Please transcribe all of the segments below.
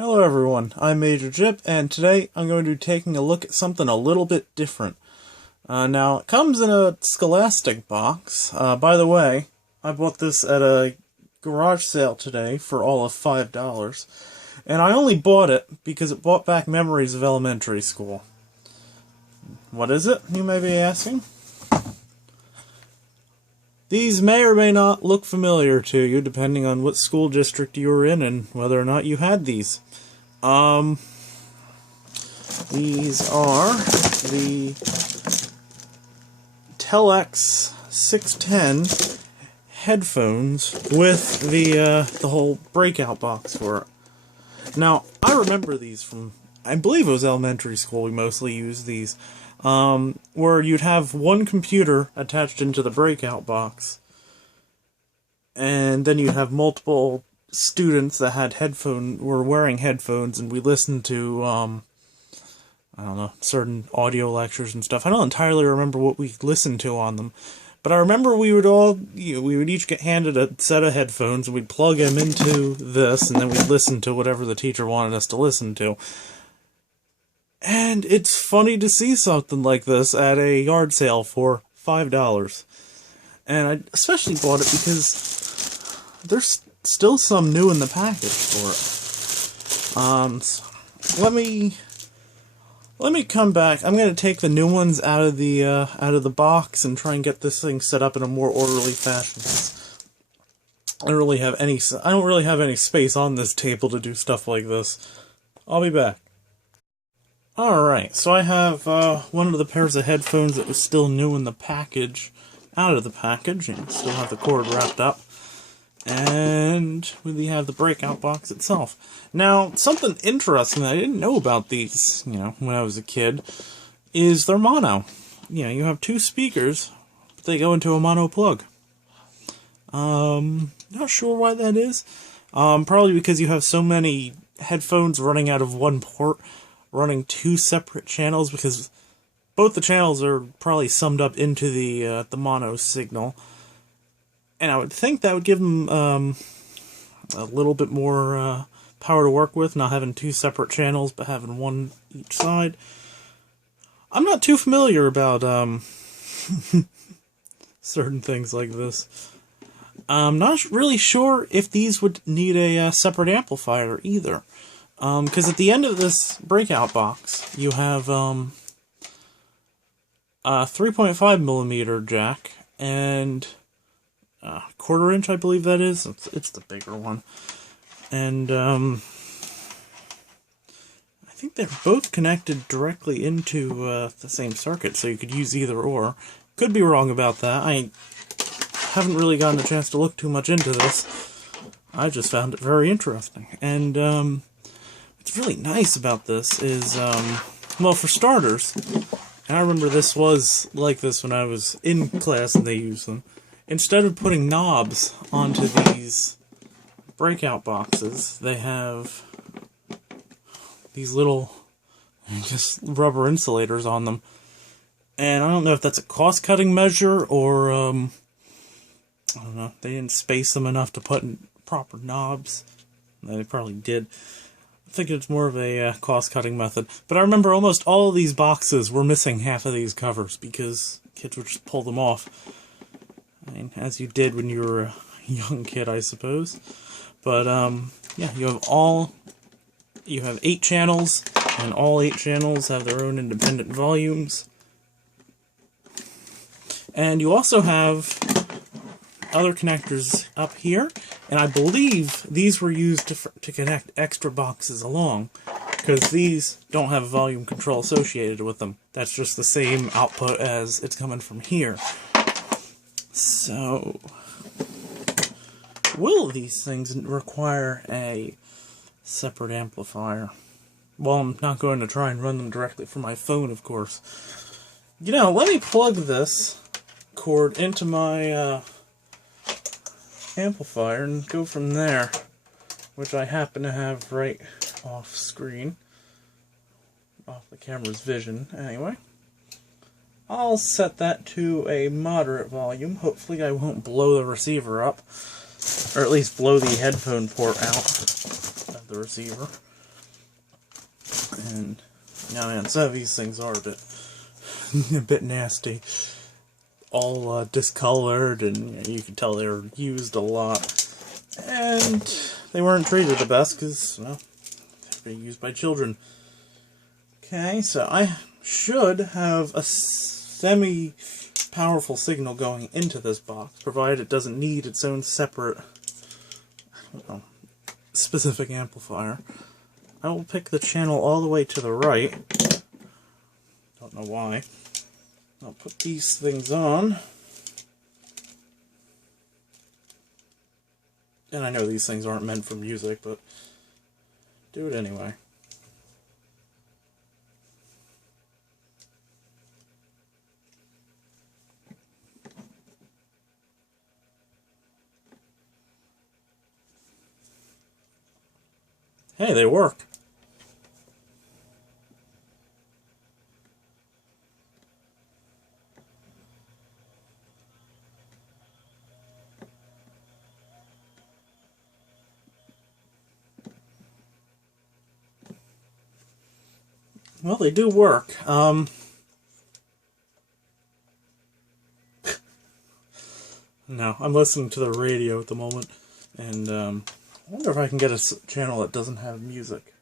Hello everyone, I'm Major Jip, and today I'm going to be taking a look at something a little bit different. Now, it comes in a Scholastic box. By the way, I bought this at a garage sale today for all of $5. And I only bought it because it brought back memories of elementary school. What is it, you may be asking? These may or may not look familiar to you, depending on what school district you were in and whether or not you had these. These are the Telex 610 headphones with the whole Breakout box for it. Now, I remember these from, I believe it was elementary school, we mostly used these. Where you'd have one computer attached into the Breakout box, and then you'd have multiple students that had were wearing headphones, and we listened to, I don't know, certain audio lectures and stuff. I don't entirely remember what we listened to on them, but I remember we would we would each get handed a set of headphones, and we'd plug them into this, and then we'd listen to whatever the teacher wanted us to listen to. And it's funny to see something like this at a yard sale for $5. And I especially bought it because there's still some new in the package for it. So let me come back. I'm going to take the new ones out of the box and try and get this thing set up in a more orderly fashion. I don't really have any space on this table to do stuff like this. I'll be back. Alright, so I have one of the pairs of headphones that was still new in the package, out of the package, and still have the cord wrapped up. And we have the Breakout box itself. Now, something interesting that I didn't know about these, when I was a kid, is they're mono. You have two speakers, but they go into a mono plug. Not sure why that is. Probably because you have so many headphones running out of one port, running two separate channels, because both the channels are probably summed up into the mono signal, and I would think that would give them a little bit more power to work with, not having two separate channels but having one each side. I'm not too familiar about certain things like this. I'm not really sure if these would need a separate amplifier either. Because at the end of this Breakout box, you have a 3.5mm jack and a 1/4 inch, I believe that is. It's the bigger one. And I think they're both connected directly into the same circuit, so you could use either or. Could be wrong about that. I haven't really gotten a chance to look too much into this. I just found it very interesting. And what's really nice about this is, well, for starters, and I remember this was like this when I was in class and they used them, instead of putting knobs onto these Breakout boxes, they have these little just rubber insulators on them. And I don't know if that's a cost-cutting measure or, I don't know, they didn't space them enough to put in proper knobs. They probably did. I think it's more of a cost-cutting method. But I remember almost all of these boxes were missing half of these covers because kids would just pull them off. I mean, as you did when you were a young kid, I suppose. But, yeah, you have 8 channels, and all 8 channels have their own independent volumes. And you also have other connectors up here, and I believe these were used to connect extra boxes along, because these don't have volume control associated with them. That's just the same output as it's coming from here. So, will these things require a separate amplifier? Well, I'm not going to try and run them directly from my phone, of course. Let me plug this cord into my amplifier and go from there, which I happen to have right off screen, off the camera's vision anyway. I'll set that to a moderate volume. Hopefully I won't blow the receiver up, or at least blow the headphone port out of the receiver. And now, man, some of these things are a bit nasty. All discolored, and you can tell they were used a lot. And they weren't treated the best because, well, they're being used by children. Okay, so I should have a semi-powerful signal going into this box, provided it doesn't need its own separate, specific amplifier. I will pick the channel all the way to the right. Don't know why. I'll put these things on. And I know these things aren't meant for music, but do it anyway. Hey, they work. Well, they do work. No, I'm listening to the radio at the moment, and I wonder if I can get a channel that doesn't have music.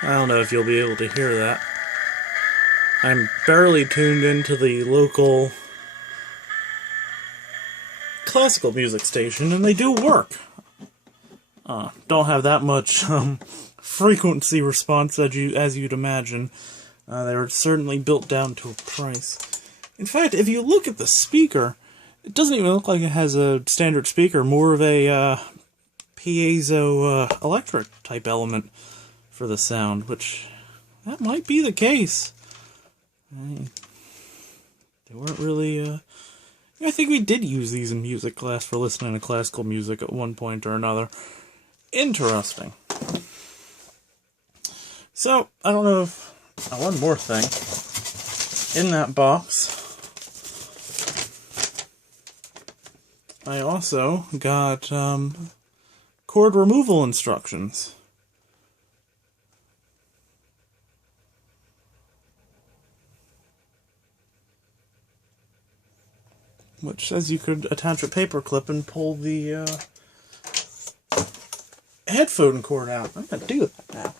I don't know if you'll be able to hear that. I'm barely tuned into the local classical music station, and they do work. Don't have that much frequency response as you'd imagine. They were certainly built down to a price. In fact, if you look at the speaker, it doesn't even look like it has a standard speaker, more of a piezo electric type element for the sound, which that might be the case. They weren't really, I think we did use these in music class for listening to classical music at one point or another. Interesting. So, I don't know if... one more thing. In that box, I also got cord removal instructions. Which says you could attach a paper clip and pull the headphone cord out. I'm going to do that now.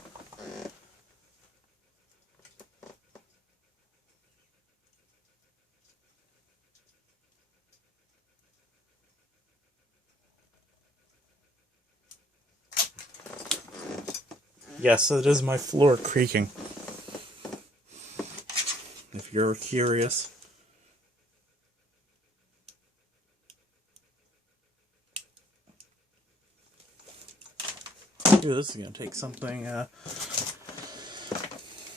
Yes, it is my floor creaking. If you're curious. Ooh, this is going to take something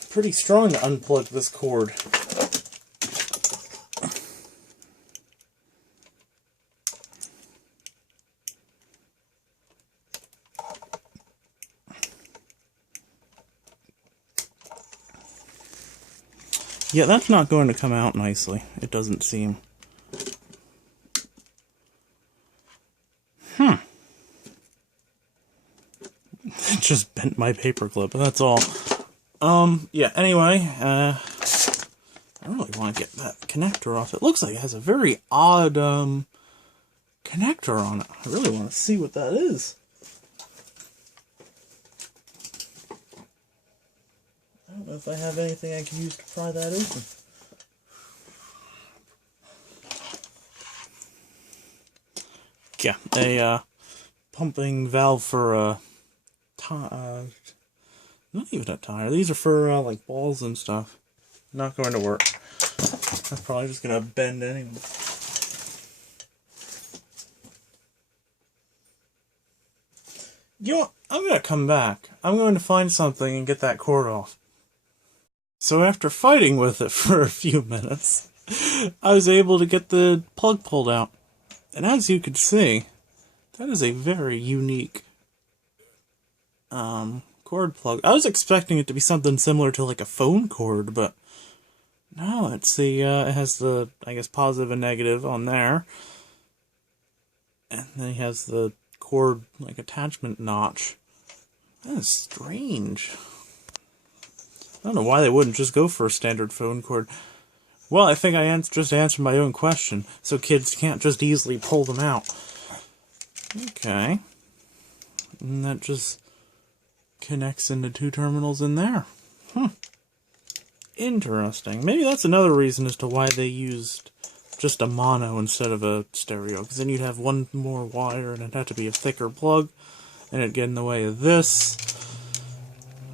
pretty strong to unplug this cord. Yeah, that's not going to come out nicely. It doesn't seem. It just bent my paperclip, that's all. Yeah, anyway, I really want to get that connector off. It looks like it has a very odd, connector on it. I really want to see what that is. I don't know if I have anything I can use to pry that open. Yeah, a, pumping valve for, not even a tire. These are for, like, balls and stuff. Not going to work. That's probably just going to bend anyway. You know what? I'm gonna come back. I'm going to find something and get that cord off. So after fighting with it for a few minutes, I was able to get the plug pulled out. And as you can see, that is a very unique cord plug. I was expecting it to be something similar to like a phone cord, but no, it's the it has the, I guess, positive and negative on there. And then it has the cord like attachment notch. That is strange. I don't know why they wouldn't just go for a standard phone cord. Well, I think I just answered my own question, so kids can't just easily pull them out. Okay. And that just connects into two terminals in there. Interesting. Maybe that's another reason as to why they used just a mono instead of a stereo, because then you'd have one more wire and it'd have to be a thicker plug, and it'd get in the way of this.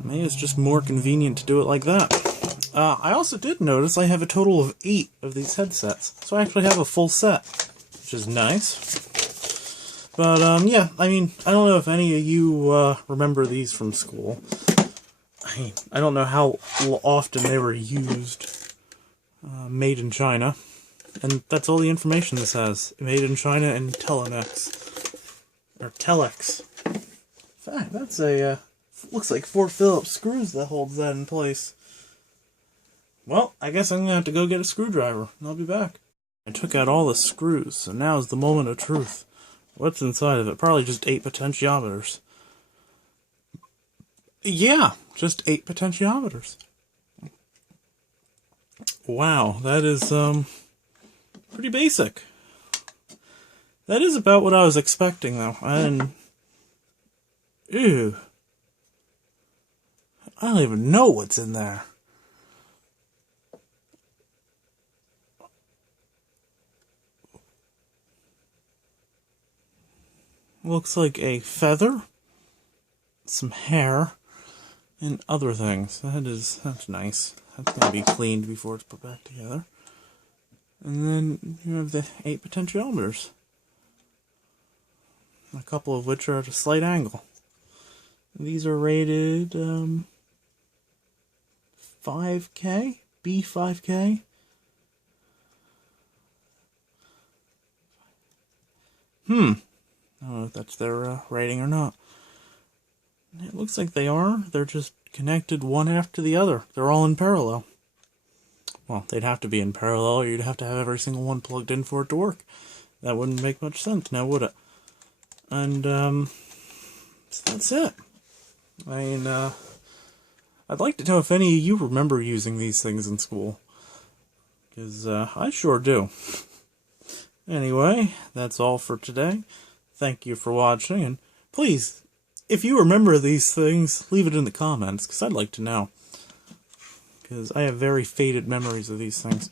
Maybe it's just more convenient to do it like that. I also did notice I have a total of 8 of these headsets, so I actually have a full set, which is nice. But, yeah, I mean, I don't know if any of you remember these from school. I don't know how often they were used. Made in China. And that's all the information this has. Made in China and Telex. Or Telex. In fact, that's a, looks like 4 Phillips screws that holds that in place. Well, I guess I'm going to have to go get a screwdriver, and I'll be back. I took out all the screws, so now is the moment of truth. What's inside of it? Probably just 8 potentiometers. Yeah, just 8 potentiometers. Wow, that is, pretty basic. That is about what I was expecting, though. And, ew. I don't even know what's in there. Looks like a feather, some hair, and other things. That's nice. That's gonna be cleaned before it's put back together. And then you have the 8 potentiometers, a couple of which are at a slight angle. These are rated 5K, B5K. I don't know if that's their rating or not. It looks like they are. They're just connected one after the other. They're all in parallel. Well, they'd have to be in parallel, or you'd have to have every single one plugged in for it to work. That wouldn't make much sense, now would it? And, so that's it. I mean, I'd like to know if any of you remember using these things in school. Because, I sure do. Anyway, that's all for today. Thank you for watching, and please, if you remember these things, leave it in the comments, because I'd like to know. Because I have very faded memories of these things.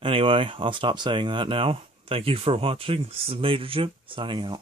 Anyway, I'll stop saying that now. Thank you for watching. This is Major Chip, signing out.